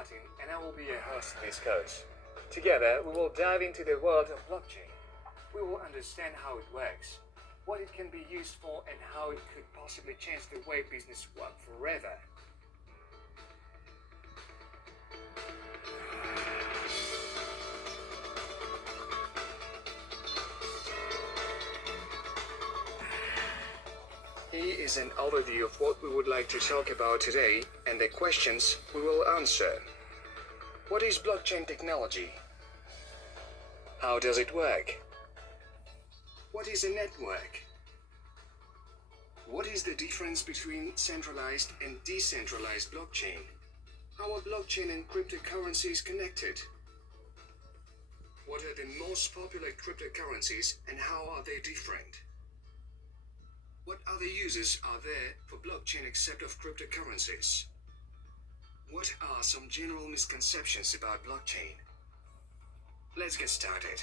Martin, and I will be your host in this course. Together, we will dive into the world of blockchain. We will understand how it works, what it can be used for, and how it could possibly change the way business works forever. Here is an overview of what we would like to talk about today and the questions we will answer. What is blockchain technology? How does it work? What is a network? What is the difference between centralized and decentralized blockchain? How are blockchain and cryptocurrencies connected? What are the most popular cryptocurrencies and how are they different? What other uses are there for blockchain except of cryptocurrencies? What are some general misconceptions about blockchain? Let's get started.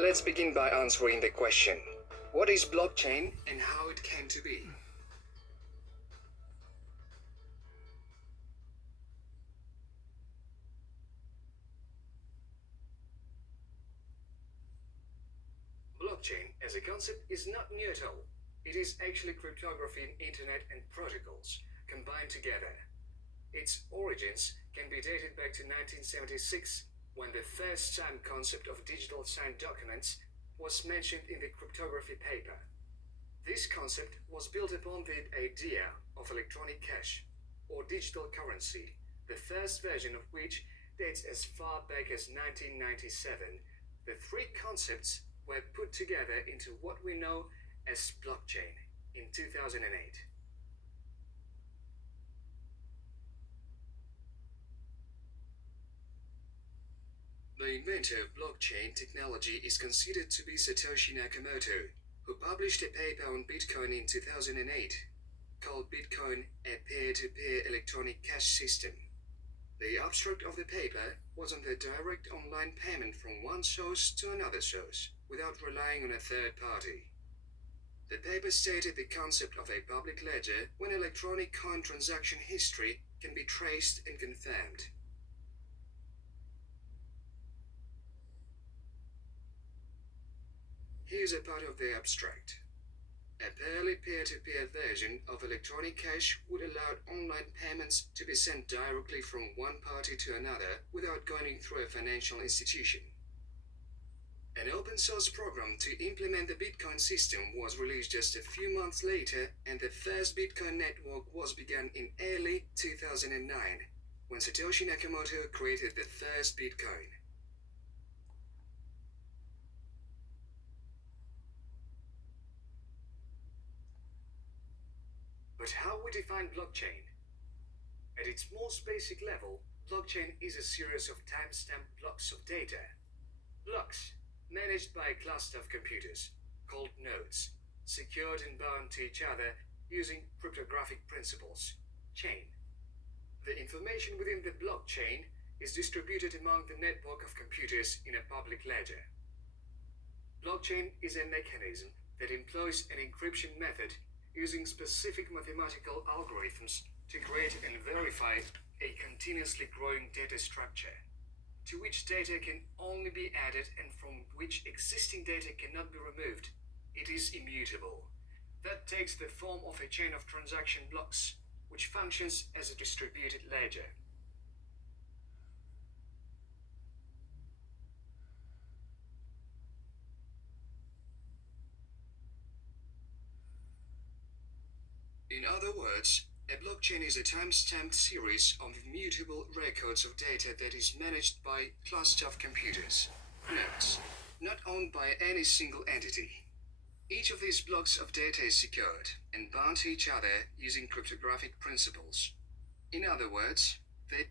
Let's begin by answering the question, what is blockchain and how it came to be? Blockchain as a concept is not new at all. It is actually cryptography in internet and protocols combined together. Its origins can be dated back to 1976, when the first time concept of digital signed documents was mentioned in the cryptography paper. This concept was built upon the idea of electronic cash, or digital currency, the first version of which dates as far back as 1997. The three concepts were put together into what we know as blockchain in 2008. The inventor of blockchain technology is considered to be Satoshi Nakamoto, who published a paper on Bitcoin in 2008, called Bitcoin a Peer-to-Peer Electronic Cash System. The abstract of the paper was on the direct online payment from one source to another source, without relying on a third party. The paper stated the concept of a public ledger when electronic coin transaction history can be traced and confirmed. Here's a part of the abstract. A purely peer-to-peer version of electronic cash would allow online payments to be sent directly from one party to another without going through a financial institution. An open-source program to implement the Bitcoin system was released just a few months later, and the first Bitcoin network was begun in early 2009, when Satoshi Nakamoto created the first Bitcoin. But how we define blockchain? At its most basic level, blockchain is a series of timestamp blocks of data. Blocks, managed by a cluster of computers, called nodes, secured and bound to each other using cryptographic principles, chain. The information within the blockchain is distributed among the network of computers in a public ledger. Blockchain is a mechanism that employs an encryption method using specific mathematical algorithms to create and verify a continuously growing data structure, to which data can only be added and from which existing data cannot be removed. It is immutable. That takes the form of a chain of transaction blocks, which functions as a distributed ledger. In other words, a blockchain is a time-stamped series of immutable records of data that is managed by a cluster of computers, nodes. not owned by any single entity. Each of these blocks of data is secured and bound to each other using cryptographic principles. In other words, they